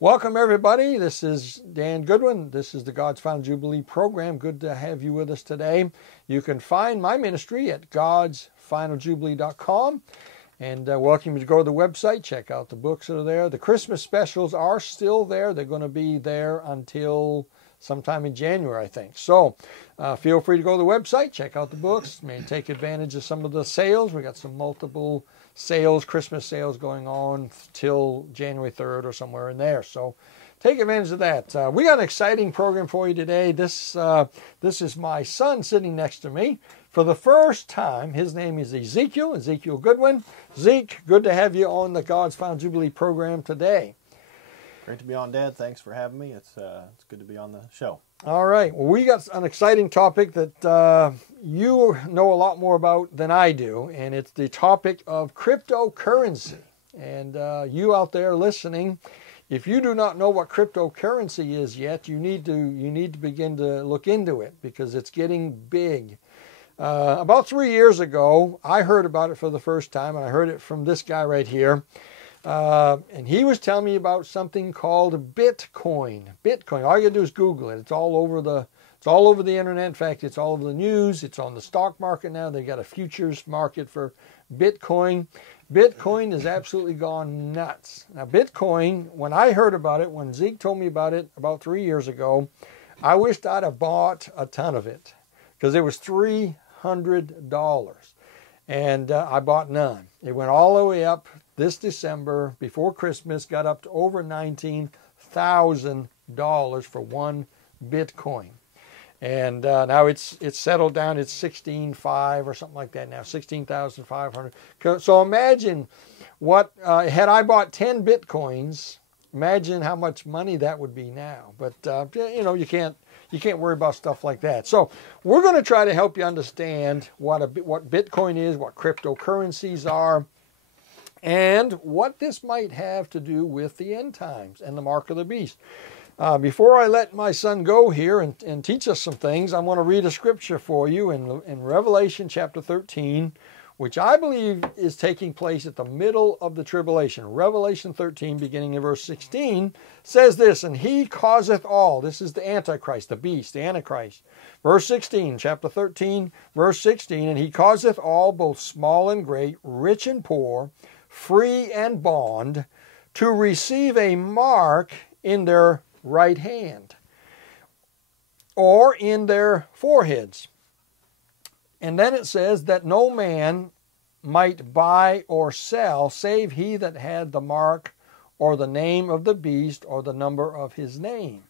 Welcome everybody. This is Dan Goodwin. This is the God's Final Jubilee program. Good to have you with us today. You can find my ministry at godsfinaljubilee.com and welcome you to go to the website, check out the books that are there. The Christmas specials are still there. They're going to be there until sometime in January, I think. So feel free to go to the website, check out the books, maybe take advantage of some of the sales. We got some multiple sales, Christmas sales going on till January 3rd or somewhere in there. So take advantage of that. We got an exciting program for you today. This is my son sitting next to me for the first time. His name is Ezekiel Goodwin. Zeke, good to have you on the God's Final Jubilee program today. Great to be on, Dad. Thanks for having me. It's good to be on the show. All right. Well, we got an exciting topic that you know a lot more about than I do, and it's the topic of cryptocurrency. And you out there listening, if you do not know what cryptocurrency is yet, you need to begin to look into it because it's getting big. About 3 years ago, I heard about it for the first time, and I heard it from this guy right here. And he was telling me about something called Bitcoin. Bitcoin. All you gotta do is Google it. It's all over the internet. In fact, it's all over the news. It's on the stock market now. They've got a futures market for Bitcoin. Bitcoin has absolutely gone nuts. Now, Bitcoin, when I heard about it, when Zeke told me about it about 3 years ago, I wished I'd have bought a ton of it because it was $300. And I bought none. It went all the way up this December, before Christmas, got up to over $19,000 for one Bitcoin. And now it's settled down. It's 16.5 or something like that now, 16,500. So imagine what, had I bought 10 Bitcoins, imagine how much money that would be now. But, you can't worry about stuff like that. So we're going to try to help you understand what Bitcoin is, what cryptocurrencies are, and what this might have to do with the end times and the mark of the beast. Before I let my son go here and teach us some things, I want to read a scripture for you in Revelation chapter 13, which I believe is taking place at the middle of the tribulation. Revelation 13, beginning in verse 16, says this, and he causeth all. This is the Antichrist, the beast, the Antichrist. Verse 16, chapter 13, verse 16, and he causeth all, both small and great, rich and poor, free and bond, to receive a mark in their right hand or in their foreheads. And then it says that no man might buy or sell save he that had the mark or the name of the beast or the number of his name.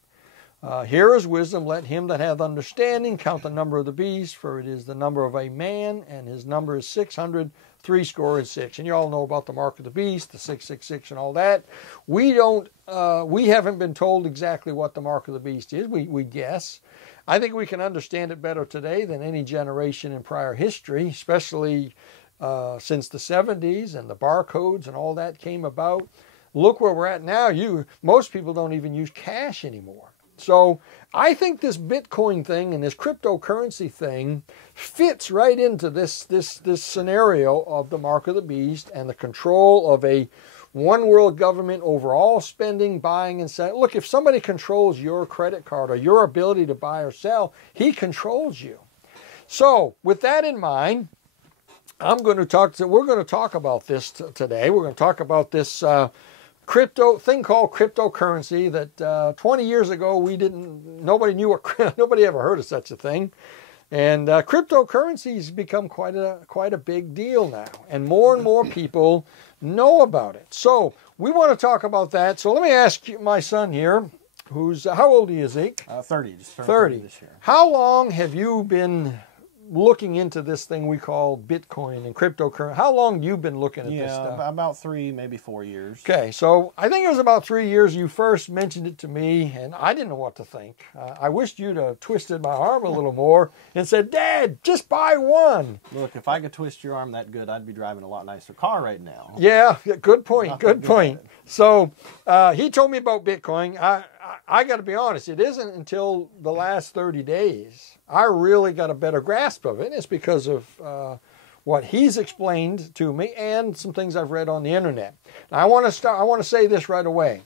Here is wisdom. Let him that hath understanding count the number of the beast, for it is the number of a man, and his number is 666. And you all know about the mark of the beast, the 666 and all that. We haven't been told exactly what the mark of the beast is. We guess. I think we can understand it better today than any generation in prior history, especially since the 70s and the barcodes and all that came about. Look where we're at now. Most people don't even use cash anymore. So I think this Bitcoin thing and this cryptocurrency thing fits right into this scenario of the mark of the beast and the control of a one world government over all spending, buying, and selling. Look, if somebody controls your credit card or your ability to buy or sell, he controls you. So with that in mind, we're going to talk about this today. We're going to talk about this crypto thing called cryptocurrency that 20 years ago nobody ever heard of such a thing. And cryptocurrency's become quite a big deal now, and more people know about it. So we want to talk about that. So let me ask you, my son here, who's how old are you, Zeke? 30, just turned 30 this year. How long have you been looking into this thing we call Bitcoin and cryptocurrency? How long have you been looking at this stuff? About 3, maybe 4 years. Okay, so I think it was about 3 years you first mentioned it to me, and I didn't know what to think. I wished you'd have twisted my arm a little more and said, Dad, just buy one. Look, if I could twist your arm that good, I'd be driving a lot nicer car right now. Yeah, good point, good point. So he told me about Bitcoin. I got to be honest, it isn't until the last 30 days I really got a better grasp of it. It's because of what he's explained to me and some things I've read on the internet. Now, I want to say this right away.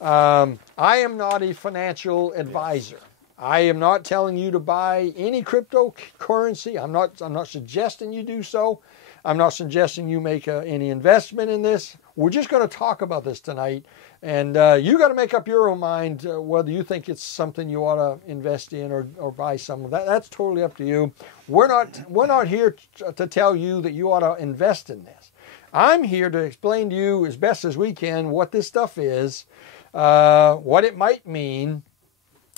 I am not a financial advisor. I am not telling you to buy any cryptocurrency. I'm not suggesting you do so. I'm not suggesting you make any investment in this. We're just going to talk about this tonight, and you got to make up your own mind whether you think it's something you ought to invest in or buy some of that. That's totally up to you. We're not here to tell you that you ought to invest in this. I'm here to explain to you as best as we can what this stuff is, what it might mean,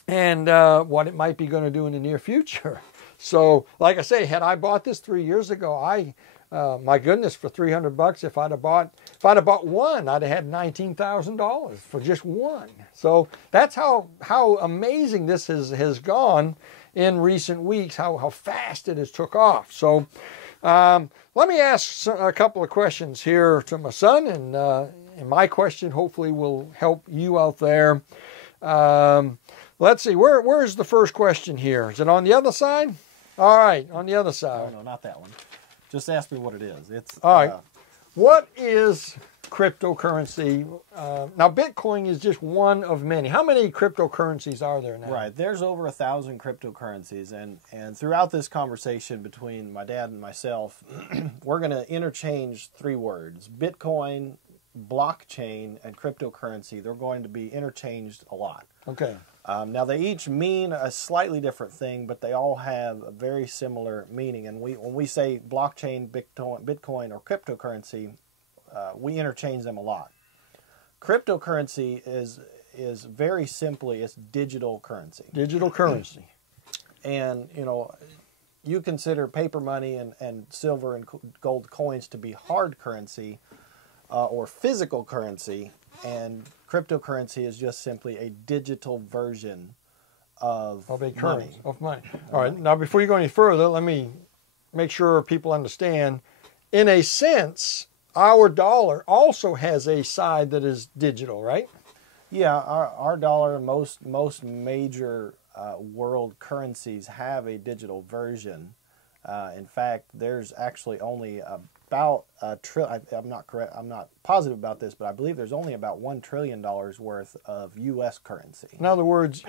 and what it might be going to do in the near future. So, like I say, had I bought this 3 years ago, my goodness, for $300, if I'd have bought one, I'd have had $19,000 for just one. So that's how amazing this has gone in recent weeks. How fast it has took off. So let me ask a couple of questions here to my son, and my question hopefully will help you out there. Let's see, where's the first question here? Is it on the other side? All right, on the other side. No, not that one. Just ask me what it is. It's all right. What is cryptocurrency? Now, Bitcoin is just one of many. How many cryptocurrencies are there now? Right. There's over 1,000 cryptocurrencies, and throughout this conversation between my dad and myself, we're going to interchange three words: Bitcoin, blockchain, and cryptocurrency. They're going to be interchanged a lot. Okay. Now, they each mean a slightly different thing, but they all have a very similar meaning. And when we say blockchain, Bitcoin, or cryptocurrency, we interchange them a lot. Cryptocurrency is very simply, it's digital currency. Digital currency. And, you consider paper money and silver and gold coins to be hard currency or physical currency, and cryptocurrency is just simply a digital version of a money. Of money. All right. Now, before you go any further, let me make sure people understand. In a sense, our dollar also has a side that is digital, right? Yeah, our dollar, most major world currencies have a digital version. In fact, there's actually only about I'm not positive about this, but I believe there's only about $1 trillion worth of U.S. currency. In other words,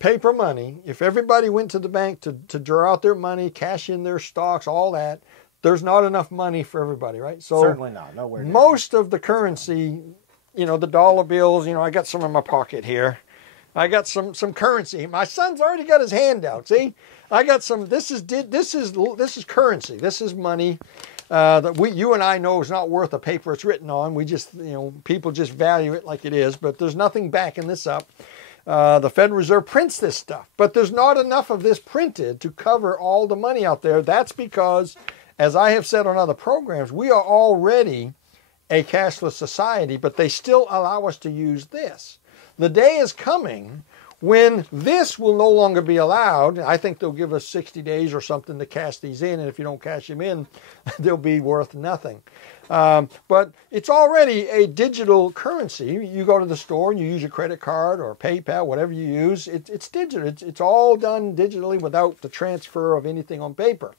paper money, if everybody went to the bank to draw out their money, cash in their stocks, all that, there's not enough money for everybody, right? So certainly not. Nowhere near. Most of the currency, the dollar bills, I got some in my pocket here. I got some currency. My son's already got his hand out. See, I got some. This is currency. This is money that you and I know is not worth the paper it's written on. We just, people just value it like it is. But there's nothing backing this up. The Federal Reserve prints this stuff, but there's not enough of this printed to cover all the money out there. That's because, as I have said on other programs, we are already a cashless society, but they still allow us to use this. The day is coming when this will no longer be allowed. I think they'll give us 60 days or something to cash these in, and if you don't cash them in, they'll be worth nothing. But it's already a digital currency. You go to the store and you use your credit card or PayPal, whatever you use. It's digital. It's all done digitally without the transfer of anything on paper.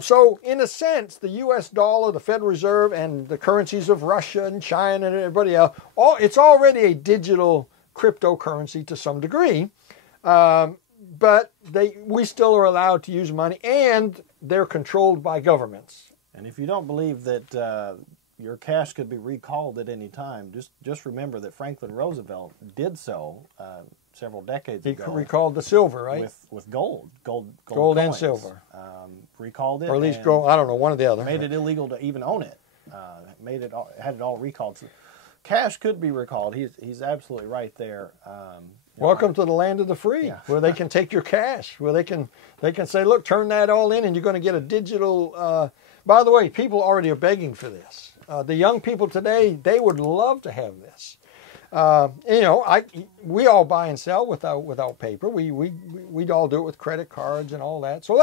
So, in a sense, the U.S. dollar, the Federal Reserve, and the currencies of Russia and China and everybody else, it's already a digital cryptocurrency to some degree. But we still are allowed to use money, and they're controlled by governments. And if you don't believe that your cash could be recalled at any time, just remember that Franklin Roosevelt did so several decades ago. He recalled the silver, right? With gold and coins. Silver. Recalled it, or at least gold. I don't know, one or the other. Made it illegal to even own it. Had it all recalled. So cash could be recalled. He's absolutely right there. Welcome to the land of the free, yeah. Where they can take your cash, where they can say, look, turn that all in, and you're going to get a digital. By the way, people already are begging for this. The young people today, they would love to have this. We all buy and sell without paper. We all do it with credit cards and all that. So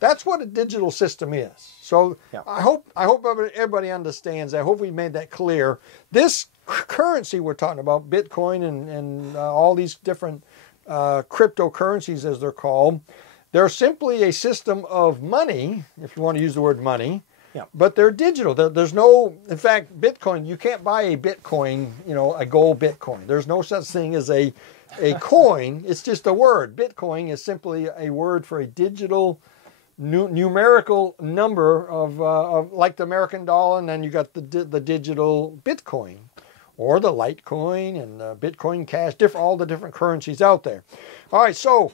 that's what a digital system is. So yeah. I hope everybody understands that. I hope we made that clear. This currency we're talking about, Bitcoin and all these different cryptocurrencies as they're called, they're simply a system of money, if you want to use the word money. Yeah. But they're digital. There's no, in fact, Bitcoin, you can't buy a Bitcoin, a gold Bitcoin. There's no such thing as a coin. It's just a word. Bitcoin is simply a word for a digital numerical number of like the American dollar, and then you got the digital Bitcoin, or the Litecoin and Bitcoin Cash, all the different currencies out there. All right, so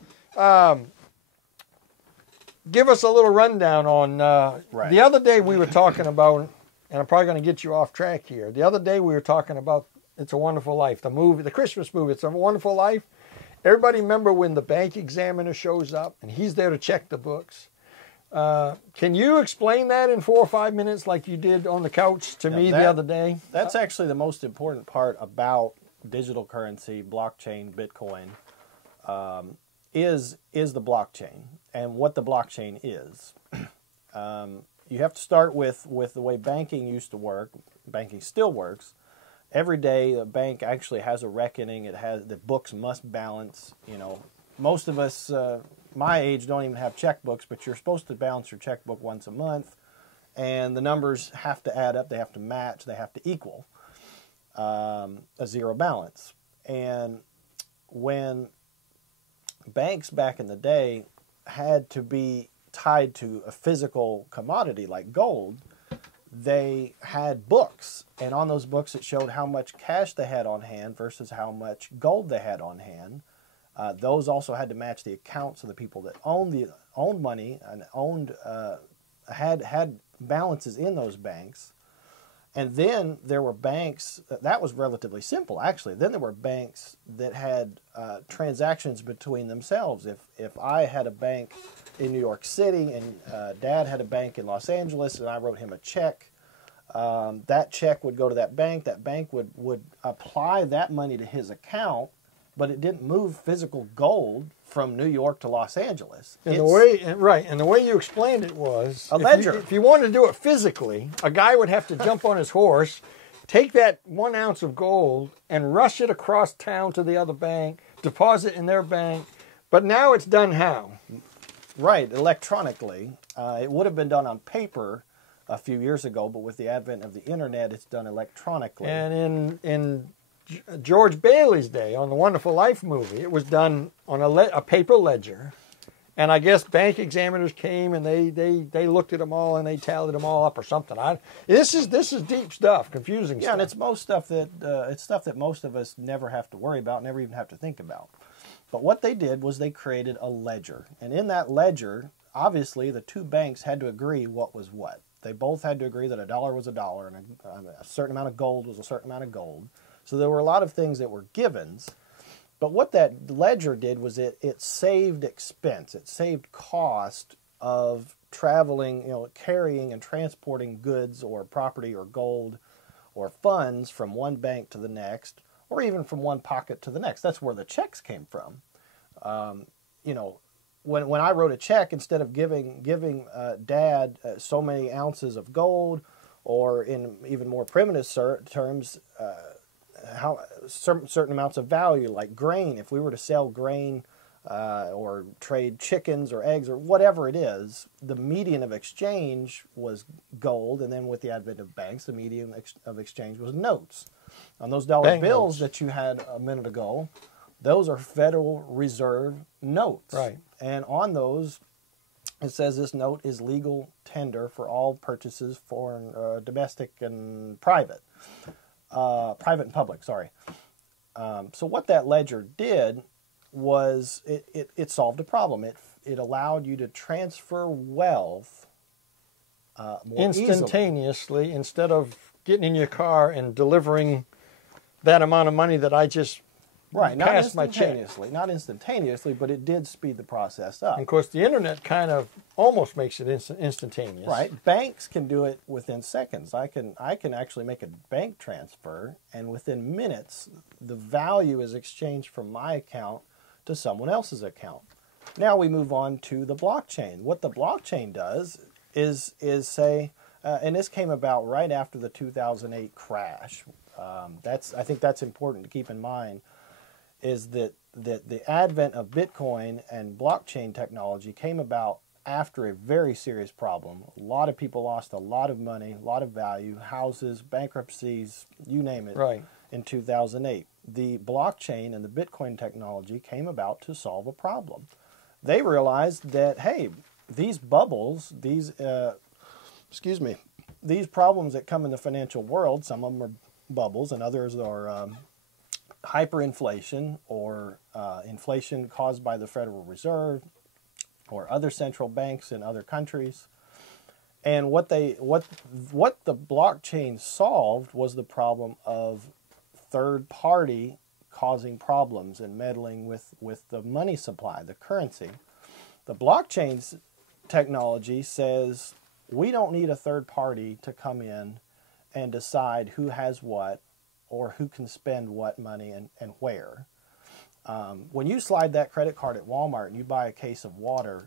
give us a little rundown on the other day we were talking about, and I'm probably going to get you off track here. The other day we were talking about It's a Wonderful Life, the movie, the Christmas movie, It's a Wonderful Life. Everybody remember when the bank examiner shows up and he's there to check the books? Can you explain that in 4 or 5 minutes like you did on the couch to me the other day? That's actually the most important part about digital currency, blockchain, Bitcoin, is the blockchain and what the blockchain is. You have to start with the way banking used to work. Banking still works. Every day a bank actually has a reckoning. The books must balance. Most of us my age don't even have checkbooks, but you're supposed to balance your checkbook once a month, and the numbers have to add up, they have to match, they have to equal a zero balance. And when banks back in the day had to be tied to a physical commodity like gold, they had books, and on those books it showed how much cash they had on hand versus how much gold they had on hand. Those also had to match the accounts of the people that owned money and had balances in those banks. And then there were banks that was relatively simple, actually. Then there were banks that had transactions between themselves. If I had a bank in New York City and Dad had a bank in Los Angeles, and I wrote him a check, that check would go to that bank. That bank would apply that money to his account, but it didn't move physical gold from New York to Los Angeles. And the way you explained it was a ledger. If you wanted to do it physically, a guy would have to jump on his horse, take that 1 ounce of gold, and rush it across town to the other bank, deposit in their bank. But now it's done how? Right, electronically. It would have been done on paper a few years ago, but with the advent of the internet, it's done electronically. And in George Bailey's day on the Wonderful Life movie, it was done on a paper ledger, and I guess bank examiners came and they looked at them all and they tallied them all up or something. This is deep stuff, confusing stuff. Yeah, and it's stuff that most of us never have to worry about, never even have to think about. But what they did was they created a ledger, and in that ledger, obviously the two banks had to agree what was what. They both had to agree that a dollar was a dollar and a certain amount of gold was a certain amount of gold. So there were a lot of things that were givens, but what that ledger did was it saved expense. It saved cost of traveling, carrying and transporting goods or property or gold or funds from one bank to the next, or even from one pocket to the next. That's where the checks came from. When I wrote a check, instead of giving Dad so many ounces of gold, or in even more primitive terms, certain amounts of value, like grain. If we were to sell grain or trade chickens or eggs or whatever it is, the medium of exchange was gold, and then with the advent of banks, the medium of exchange was notes. On those dollar bills that you had a minute ago, those are Federal Reserve notes. Right. And on those, it says this note is legal tender for all purchases, foreign, domestic, and private. Private and public, sorry. So what that ledger did was it solved a problem. It allowed you to transfer wealth more instantaneously easily. Instead of getting in your car and delivering that amount of money that I just passed my check. Not instantaneously, but it did speed the process up. And of course, the internet kind of almost makes it instantaneous. Right. Banks can do it within seconds. I can actually make a bank transfer, and within minutes, the value is exchanged from my account to someone else's account. Now we move on to the blockchain. What the blockchain does is say, and this came about right after the 2008 crash. I think that's important to keep in mind, is that the advent of Bitcoin and blockchain technology came about after a very serious problem. A lot of people lost a lot of money, a lot of value, houses, bankruptcies, you name it, Right. in 2008. The blockchain and the Bitcoin technology came about to solve a problem. They realized that, hey, these bubbles, these problems that come in the financial world, some of them are bubbles and others are hyperinflation or inflation caused by the Federal Reserve or other central banks in other countries. And what the blockchain solved was the problem of third party causing problems and meddling with the money supply, the currency. The blockchain's technology says we don't need a third party to come in and decide who has what or who can spend what money and where. When you slide that credit card at Walmart and you buy a case of water,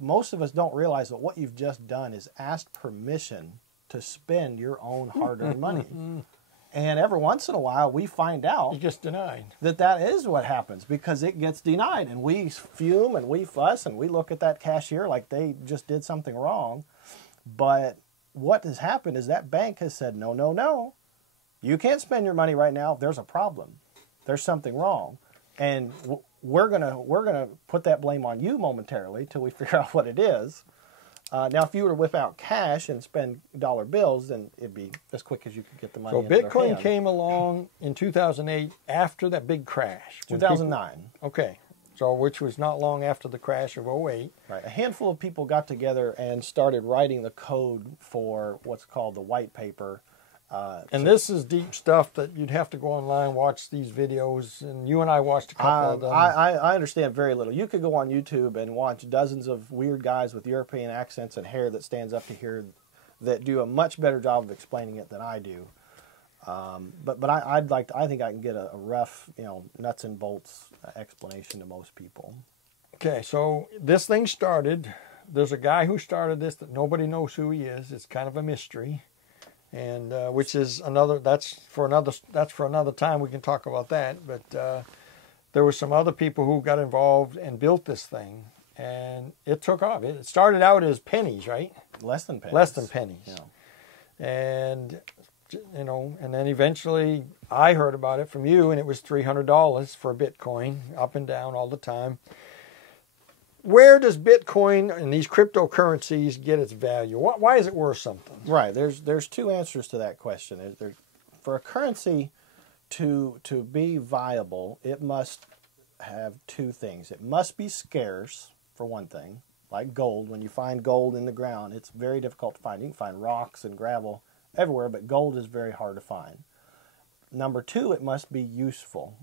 most of us don't realize that what you've just done is asked permission to spend your own hard-earned money. And every once in a while, we find out It gets denied. that is what happens because it gets denied. And we fume and we fuss and we look at that cashier like they just did something wrong. But what has happened is that bank has said, no, no, no. You can't spend your money right now. There's a problem. There's something wrong. And we're gonna put that blame on you momentarily till we figure out what it is. Now, if you were to whip out cash and spend dollar bills, then it'd be as quick as you could get the money. So into their Bitcoin hand. came along in 2008 after that big crash. when 2009. people- okay. So which was not long after the crash of '08. Right. A handful of people got together and started writing the code for what's called the white paper. And this is deep stuff that you'd have to go online, watch these videos, and you and I watched a couple of them. I understand very little. You could go on YouTube and watch dozens of weird guys with European accents and hair that stands up to here that do a much better job of explaining it than I do. But I think I can get a rough, nuts and bolts explanation to most people. Okay, so this thing started. There's a guy who started this that nobody knows who he is. It's kind of a mystery, and which is another. That's for another time. We can talk about that. But there were some other people who got involved and built this thing, and it took off. It started out as pennies, right? Less than pennies. Less than pennies. Yeah. And and then eventually I heard about it from you, and it was $300 for a Bitcoin, up and down all the time. Where does Bitcoin and these cryptocurrencies get its value? Why is it worth something? Right. There's two answers to that question. For a currency to be viable, it must have two things. It must be scarce, for one thing, like gold. When you find gold in the ground, it's very difficult to find. You can find rocks and gravel everywhere, but gold is very hard to find. Number two, it must be useful.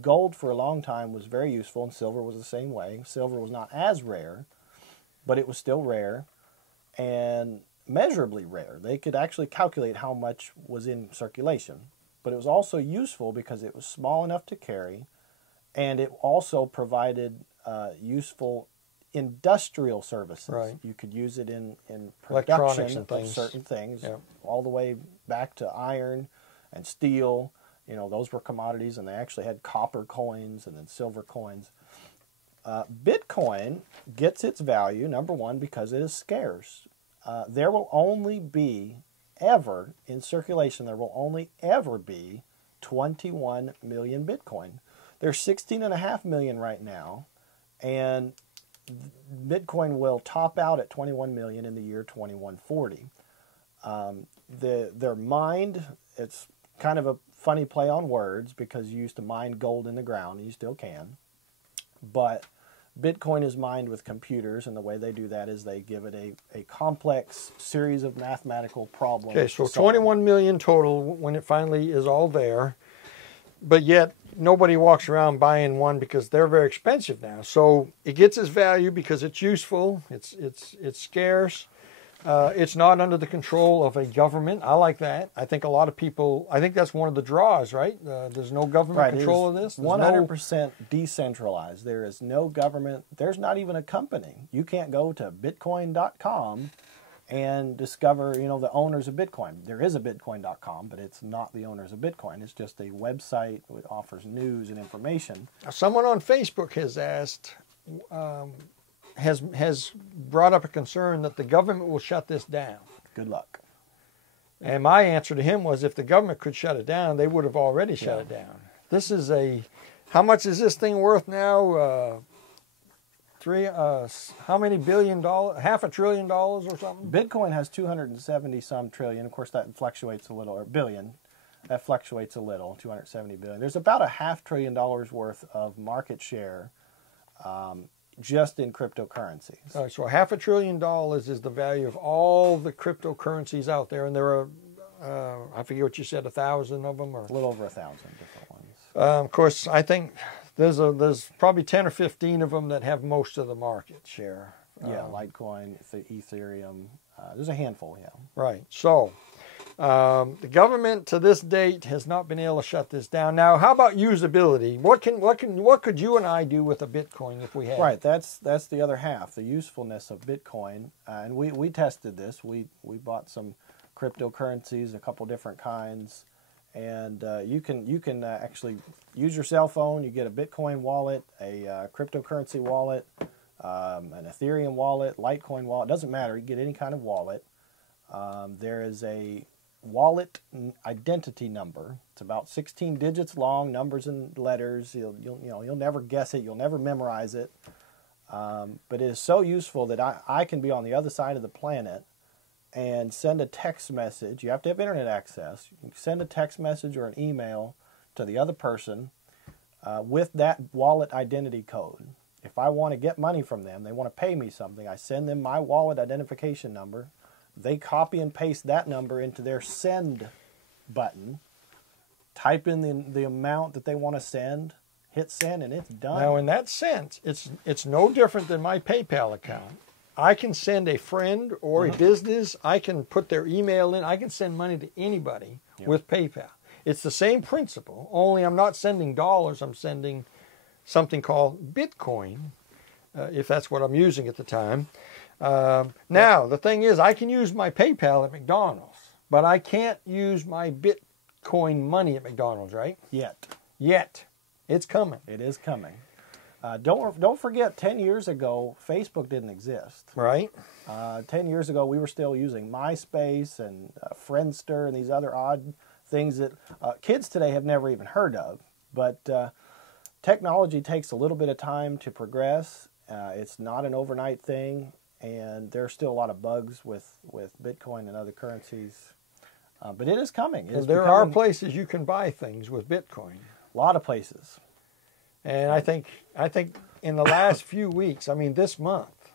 Gold for a long time was very useful, and silver was the same way. Silver was not as rare, but it was still rare and measurably rare. They could actually calculate how much was in circulation. But it was also useful because it was small enough to carry, and it also provided useful industrial services. Right. You could use it in Electronics production and of things. certain things, Yep. all the way back to iron and steel. Those were commodities, and they actually had copper coins and then silver coins. Bitcoin gets its value, number one, because it is scarce. There will only be ever, in circulation, there will only ever be 21 million Bitcoin. There's 16.5 million right now, and Bitcoin will top out at 21 million in the year 2140. They're mined. It's kind of a funny play on words because you used to mine gold in the ground, and you still can. But Bitcoin is mined with computers, and the way they do that is they give it a complex series of mathematical problems. Okay, so to solve. 21 million total when it finally is all there. But yet nobody walks around buying one because they're very expensive now. So it gets its value because it's useful, it's scarce. It's not under the control of a government. I like that. I think a lot of people, I think that's one of the draws, right? There's no government control of this. 100% decentralized. There is no government. There's not even a company. You can't go to bitcoin.com and discover, the owners of Bitcoin. There is a bitcoin.com, but it's not the owners of Bitcoin. It's just a website that offers news and information. Someone on Facebook has asked, has brought up a concern that the government will shut this down. Good luck. And my answer to him was, if the government could shut it down, they would have already shut it down. This is how much is this thing worth now? How many $billion? $500 billion or something? Bitcoin has 270 some trillion. Of course, that fluctuates a little, or billion. That fluctuates a little, 270 billion. There's about $500 billion worth of market share just in cryptocurrencies. So $500 billion is the value of all the cryptocurrencies out there, and there are, I forget what you said, 1,000 of them, or a little over 1,000 different ones. Of course, I think there's probably 10 or 15 of them that have most of the market share. Yeah, Litecoin, Ethereum. There's a handful. Yeah. Right. So the government to this date has not been able to shut this down. Now, how about usability? What could you and I do with a Bitcoin if we had? Right. That's the other half, the usefulness of Bitcoin. And we tested this. We bought some cryptocurrencies, a couple different kinds, and you can actually use your cell phone. You get a Bitcoin wallet, a cryptocurrency wallet, an Ethereum wallet, Litecoin wallet. Doesn't matter. You get any kind of wallet. There is a wallet identity number. It's about 16 digits long, numbers and letters. You'll never guess it. You'll never memorize it. But it is so useful that I can be on the other side of the planet and send a text message. You have to have internet access. You can send a text message or an email to the other person with that wallet identity code. If I want to get money from them, they want to pay me something, I send them my wallet identification number. They copy and paste that number into their send button, type in the amount that they want to send, hit send, and it's done. Now, in that sense, it's no different than my PayPal account. I can send a friend or a business, I can put their email in, I can send money to anybody with PayPal. It's the same principle, only I'm not sending dollars, I'm sending something called Bitcoin, if that's what I'm using at the time. Now, the thing is, I can use my PayPal at McDonald's, but I can't use my Bitcoin money at McDonald's, right? Yet. It's coming. It is coming. Don't forget, 10 years ago, Facebook didn't exist. Right. 10 years ago, we were still using MySpace and Friendster and these other odd things that kids today have never even heard of. But technology takes a little bit of time to progress. It's not an overnight thing, and there's still a lot of bugs with Bitcoin and other currencies. But it is coming. There are places you can buy things with Bitcoin. A lot of places. And I think in the last few weeks, I mean this month,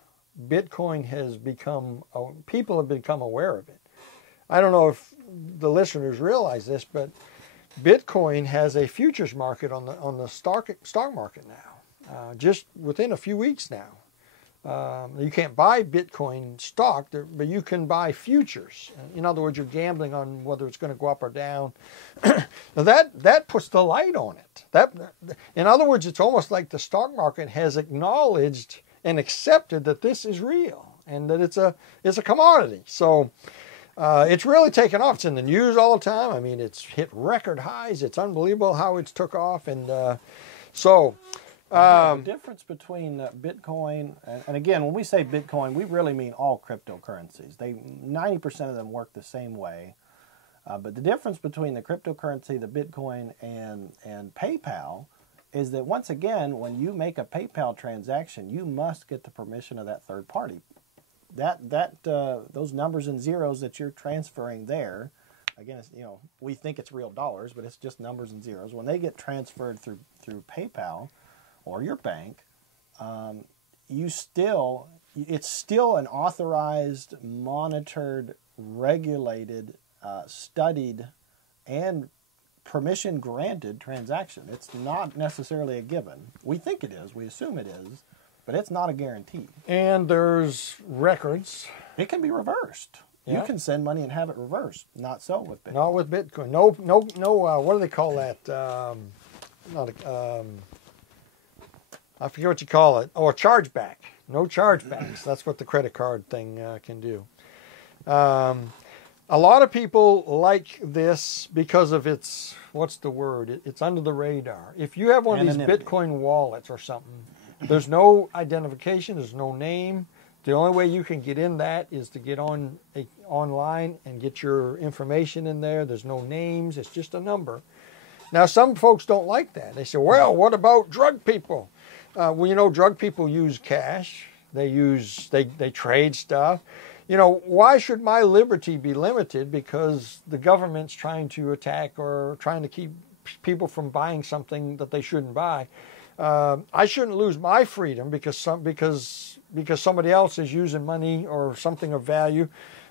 Bitcoin has become, people have become aware of it. I don't know if the listeners realize this, but Bitcoin has a futures market on the stock market now, just within a few weeks now. You can't buy Bitcoin stock, but you can buy futures. In other words, you're gambling on whether it's going to go up or down. Now that puts the light on it. In other words, it's almost like the stock market has acknowledged and accepted that this is real and that it's a commodity. So it's really taken off. It's in the news all the time. I mean, it's hit record highs. It's unbelievable how it's took off, and the difference between Bitcoin, and again, when we say Bitcoin, we really mean all cryptocurrencies. 90% of them work the same way. But the difference between the cryptocurrency, the Bitcoin, and PayPal is that, once again, when you make a PayPal transaction, you must get the permission of that third party. Those numbers and zeros that you're transferring there, again, we think it's real dollars, but it's just numbers and zeros. When they get transferred through PayPal or your bank, it's still an authorized, monitored, regulated, studied, and permission granted transaction. It's not necessarily a given. We think it is, we assume it is, but it's not a guarantee. And there's records. It can be reversed. Yeah. You can send money and have it reversed. Not so with Bitcoin. Not with Bitcoin. No. What do they call that? I forget what you call it. Oh, a chargeback. No chargebacks. That's what the credit card thing can do. A lot of people like this because of its, what's the word? It's under the radar. If you have one of these Bitcoin wallets or something, There's no identification. There's no name. The only way you can get in that is to get online and get your information in there. There's no names. It's just a number. Now, some folks don't like that. They say, well, what about drug people? Well, you know, drug people use cash. They trade stuff. You know, why should my liberty be limited because the government's trying to attack or trying to keep people from buying something that they shouldn't buy? I shouldn't lose my freedom because somebody else is using money or something of value.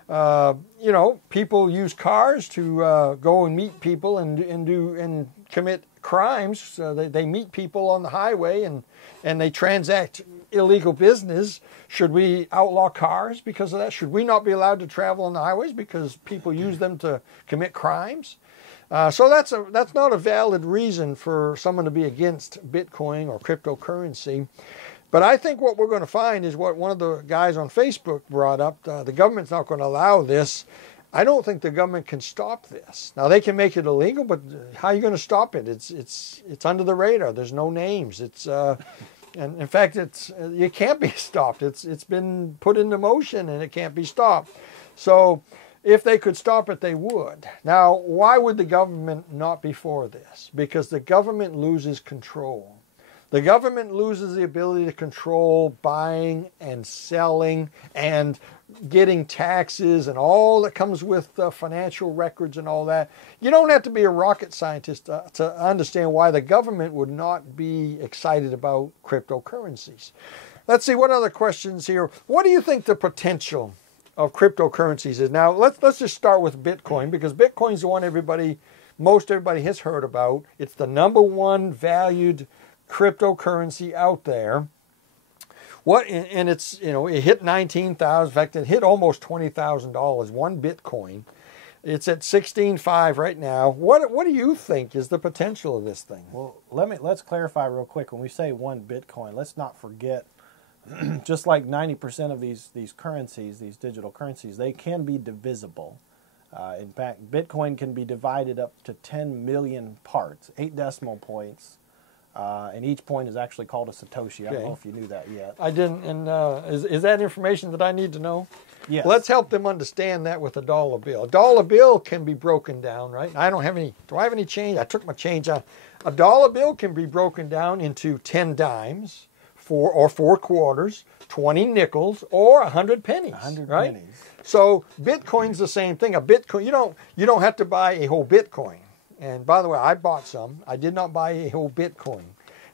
You know, people use cars to go and meet people and commit crimes. They meet people on the highway and they transact illegal business. Should we outlaw cars because of that? Should we not be allowed to travel on the highways because people use them to commit crimes? So that's not a valid reason for someone to be against Bitcoin or cryptocurrency. But I think what we're going to find is what one of the guys on Facebook brought up. The government's not going to allow this. I don't think the government can stop this. Now they can make it illegal, but how are you going to stop it? It's under the radar. There's no names. And in fact, it can't be stopped. It's been put into motion and it can't be stopped. So if they could stop it, they would. Now, why would the government not be for this? Because the government loses control. The government loses the ability to control buying and selling and getting taxes and all that comes with financial records and all that. You don't have to be a rocket scientist to understand why the government would not be excited about cryptocurrencies. Let's see, what other questions here? What do you think the potential of cryptocurrencies is? Now, let's just start with Bitcoin, because Bitcoin's the one most everybody has heard about. It's the #1 valued cryptocurrency out there. And it's, you know, it hit 19,000. In fact, it hit almost $20,000, one Bitcoin. It's at 16.5 right now. What do you think is the potential of this thing? Well, let's clarify real quick. When we say one Bitcoin, let's not forget, just like 90% of these currencies, these digital currencies, they can be divisible. In fact, Bitcoin can be divided up to 10 million parts, 8 decimal points. And each point is actually called a Satoshi. I don't know if you knew that yet. I didn't. And is that information that I need to know? Yes. Let's help them understand that with a dollar bill. A dollar bill can be broken down, right? I don't have any. Do I have any change? I took my change out. A dollar bill can be broken down into 10 dimes, 4 quarters, 20 nickels, or 100 pennies. 100 right? pennies. So Bitcoin's the same thing. A Bitcoin, you don't have to buy a whole Bitcoin. And by the way, I bought some. I did not buy a whole Bitcoin.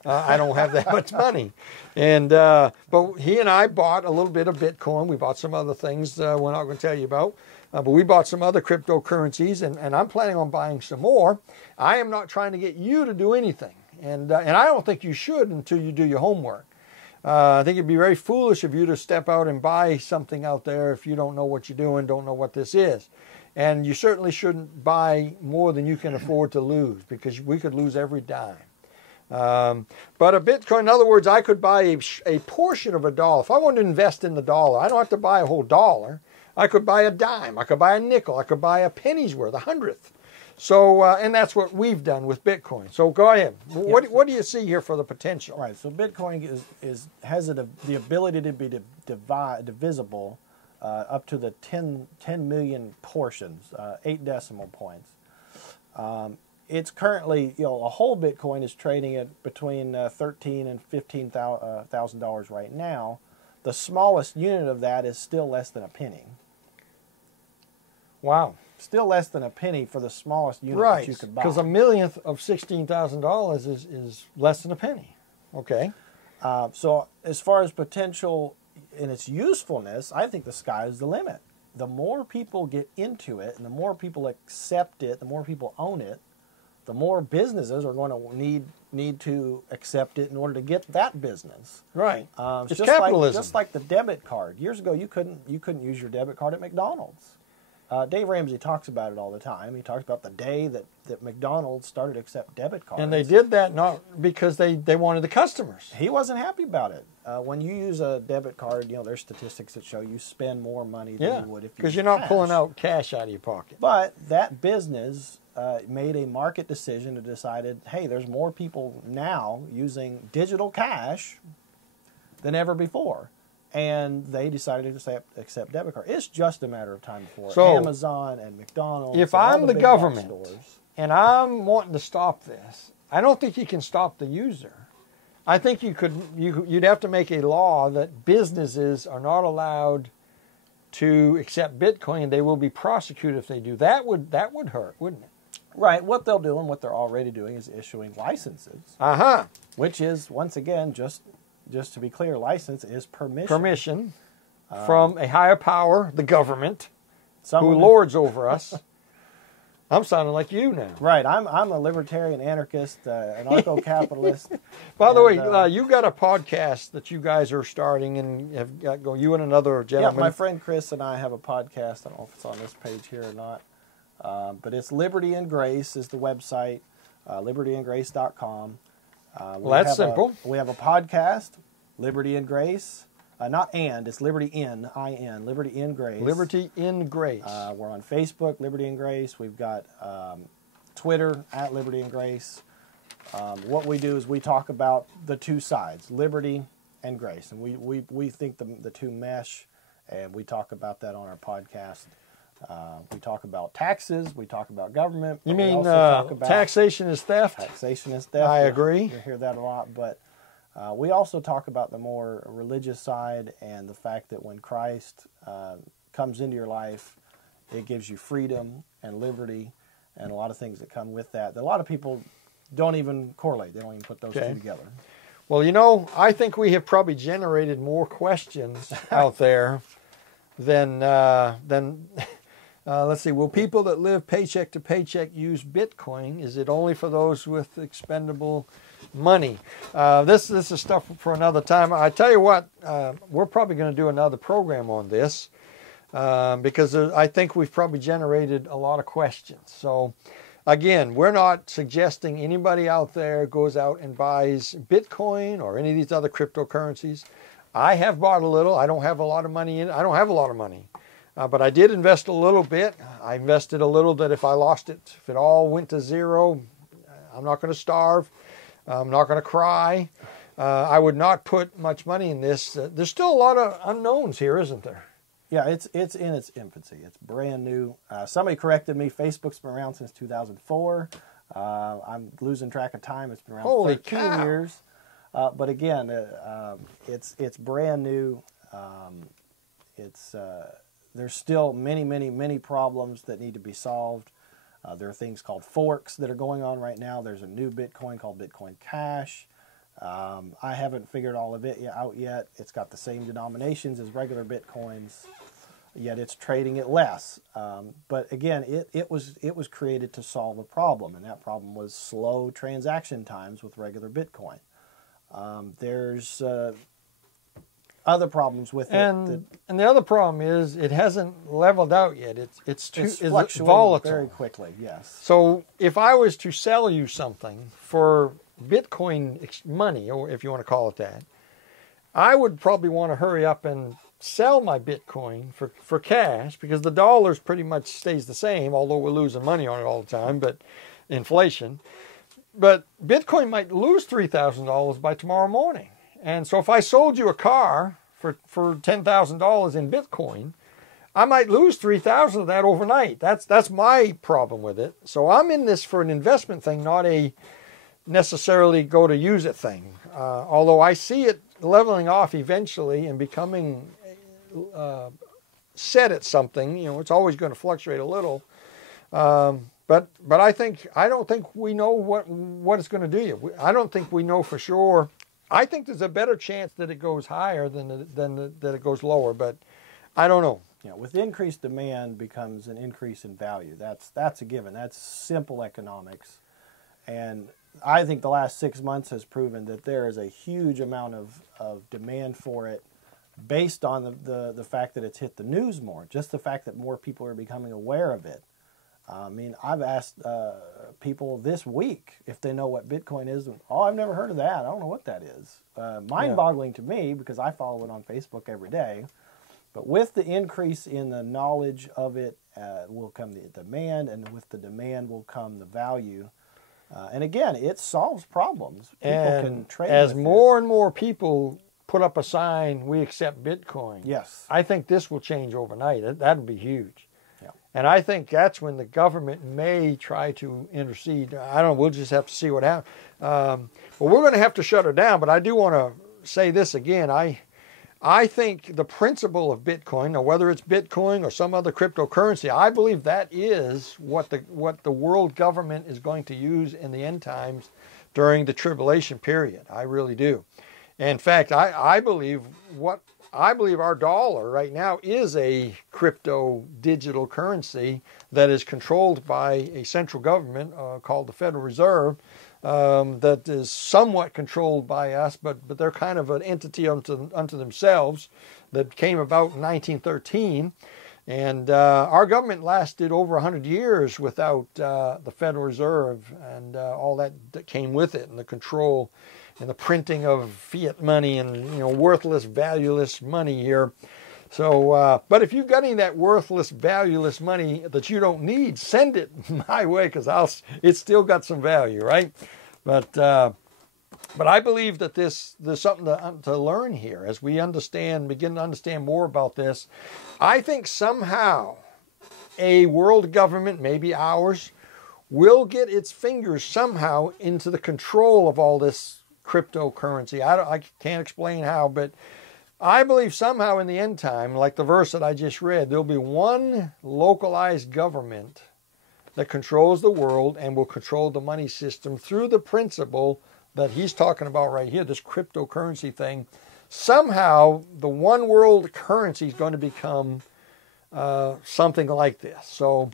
I don't have that much money. And but he and I bought a little bit of Bitcoin. We bought some other things we're not going to tell you about. But we bought some other cryptocurrencies, and I'm planning on buying some more. I am not trying to get you to do anything. And I don't think you should until you do your homework. I think it'd be very foolish of you to step out and buy something out there if you don't know what you're doing, don't know what this is. And you certainly shouldn't buy more than you can afford to lose, because we could lose every dime. But a Bitcoin, in other words, I could buy a portion of a dollar. If I want to invest in the dollar, I don't have to buy a whole dollar. I could buy a dime. I could buy a nickel. I could buy a penny's worth, 100th. So, and that's what we've done with Bitcoin. So go ahead. What do you see here for the potential? Right. So Bitcoin has the ability to be divisible up to the 10 million portions, 8 decimal points. It's currently, a whole Bitcoin is trading at between $13,000 and $15,000 right now. The smallest unit of that is still less than a penny. Wow. Still less than a penny for the smallest unit that you could buy. Because a millionth of $16,000 is less than a penny. Okay. So as far as potential and its usefulness, I think the sky is the limit. The more people get into it, and the more people accept it, the more people own it, the more businesses are going to need to accept it in order to get that business. Right. It's just capitalism. Just like the debit card. Years ago, you couldn't use your debit card at McDonald's. Dave Ramsey talks about it all the time. He talks about the day that McDonald's started to accept debit cards. And they did that not because they wanted the customers. He wasn't happy about it. When you use a debit card, there's statistics that show you spend more money than you would if you because you're not pulling out cash out of your pocket. But that business made a market decision and decided, hey, there's more people now using digital cash than ever before. And they decided to accept debit card. It's just a matter of time before Amazon and McDonald's. If and all I'm the big government box stores, and I'm wanting to stop this, I don't think you can stop the user. I think you'd have to make a law that businesses are not allowed to accept Bitcoin. They will be prosecuted if they do. That would hurt, wouldn't it? right. What they'll do and what they're already doing is issuing licenses, which is, once again, just to be clear, license is permission. Permission from a higher power, the government, Someone who lords over us. I'm sounding like you now. Right. I'm a libertarian anarchist, anarcho-capitalist. By the way, you got a podcast that you guys are starting and have got going. You and another gentleman. Yeah, my friend Chris and I have a podcast. I don't know if it's on this page here or not. But it's Liberty and Grace is the website, libertyandgrace.com. Well, that's simple. We have a podcast, Liberty and Grace. Not and, it's Liberty in, I-N, Liberty in Grace. Liberty in Grace. We're on Facebook, Liberty and Grace. We've got Twitter, at Liberty and Grace. What we do is we talk about the two sides, liberty and grace. And we think the two mesh, and we talk about that on our podcast. We talk about taxes. We talk about government. You mean taxation is theft? Taxation is theft. I agree. You hear that a lot, but we also talk about the more religious side and the fact that when Christ comes into your life, it gives you freedom and liberty and a lot of things that come with that. A lot of people don't even correlate. They don't even put those two together. Well, I think we have probably generated more questions out there than let's see. Will people that live paycheck to paycheck use Bitcoin? Is it only for those with expendable money? This is stuff for another time. I tell you what, we're probably going to do another program on this because I think we've probably generated a lot of questions. So again, we're not suggesting anybody out there goes out and buys Bitcoin or any of these other cryptocurrencies. I have bought a little. I don't have a lot of money in it. I don't have a lot of money. But I did invest a little bit. I invested a little that if I lost it, if it all went to zero, I'm not going to starve. I'm not going to cry. I would not put much money in this. There's still a lot of unknowns here, isn't there? Yeah, it's in its infancy. It's brand new. Somebody corrected me. Facebook's been around since 2004. I'm losing track of time. It's been around 13 years. But again, it's brand new. There's still many problems that need to be solved. There are things called forks that are going on right now. There's a new Bitcoin called Bitcoin Cash. I haven't figured all of it out yet. It's got the same denominations as regular Bitcoins, yet it's trading at less. But again, it was created to solve a problem, and that problem was slow transaction times with regular Bitcoin. There's other problems with it. And the other problem is it hasn't leveled out yet. It's fluctuating volatile very quickly, yes. So if I was to sell you something for Bitcoin money, or if you want to call it that, I would probably want to hurry up and sell my Bitcoin for cash because the dollar's pretty much stays the same, although we're losing money on it all the time, but inflation. But Bitcoin might lose $3,000 by tomorrow morning. And so if I sold you a car for $10,000 in Bitcoin, I might lose $3,000 of that overnight. That's my problem with it. So I'm in this for an investment thing, not a necessarily go to use it thing. Although I see it leveling off eventually and becoming set at something. It's always going to fluctuate a little. But I don't think we know what it's going to do yet. I don't think we know for sure. I think there's a better chance that it goes higher than that it goes lower, but I don't know. With increased demand becomes an increase in value. That's a given. That's simple economics. And I think the last 6 months has proven that there is a huge amount of demand for it based on the fact that it's hit the news more, just the fact that more people are becoming aware of it. I mean, I've asked people this week if they know what Bitcoin is. Oh, I've never heard of that. I don't know what that is. Mind-boggling to me because I follow it on Facebook every day. But with the increase in the knowledge of it will come the demand, and with the demand will come the value. And again, it solves problems. People can trade as more and more people put up a sign, "We accept Bitcoin." Yes. I think this will change overnight. That would be huge. Yeah. And I think that's when the government may try to intercede. I don't know. We'll just have to see what happens. But we're going to have to shut her down. But I do want to say this again. I think the principle of Bitcoin, now whether it's Bitcoin or some other cryptocurrency, I believe that is what the world government is going to use in the end times during the tribulation period. I really do. In fact, I believe our dollar right now is a crypto digital currency that is controlled by a central government called the Federal Reserve. That is somewhat controlled by us, but they're kind of an entity unto themselves that came about in 1913. And our government lasted over 100 years without the Federal Reserve and all that came with it, and the control and the printing of fiat money and worthless, valueless money here. So, but if you've got any of that worthless, valueless money that you don't need, send it my way, because it's still got some value, right? But I believe that there's something to learn here as we begin to understand more about this. I think somehow a world government, maybe ours, will get its fingers somehow into the control of all this cryptocurrency. I can't explain how, but I believe somehow in the end time, like the verse that I just read, there'll be one localized government that controls the world and will control the money system through the principle that he's talking about right here, this cryptocurrency thing. Somehow the one world currency is going to become something like this. So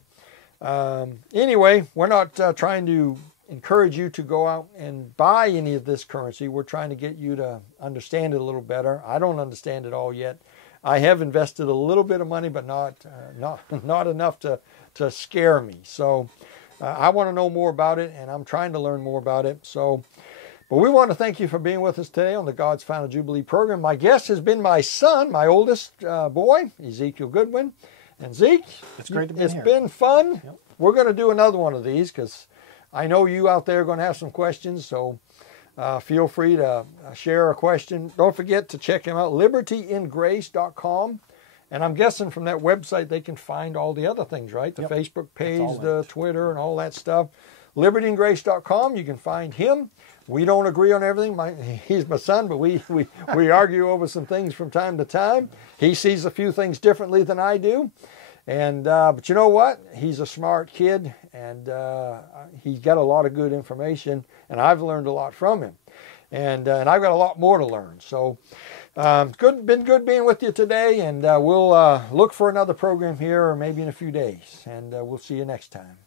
anyway, we're not trying to encourage you to go out and buy any of this currency. We're trying to get you to understand it a little better. I don't understand it all yet. I have invested a little bit of money, but not enough to scare me. So I want to know more about it, and I'm trying to learn more about it. So, but we want to thank you for being with us today on the God's Final Jubilee program. My guest has been my son, my oldest boy, Ezekiel Goodwin. And Zeke, it's great to be here. It's been fun. Yep. We're going to do another one of these because I know you out there are going to have some questions. So feel free to share a question. Don't forget to check him out, libertyingrace.com. And I'm guessing from that website they can find all the other things, right? The Facebook page, the Twitter, and all that stuff. libertyingrace.com. You can find him. We don't agree on everything. He's my son, but we argue over some things from time to time. He sees a few things differently than I do. And but you know what? He's a smart kid, and he's got a lot of good information, and I've learned a lot from him. And I've got a lot more to learn. So been good being with you today, and we'll look for another program here, or maybe in a few days. And we'll see you next time.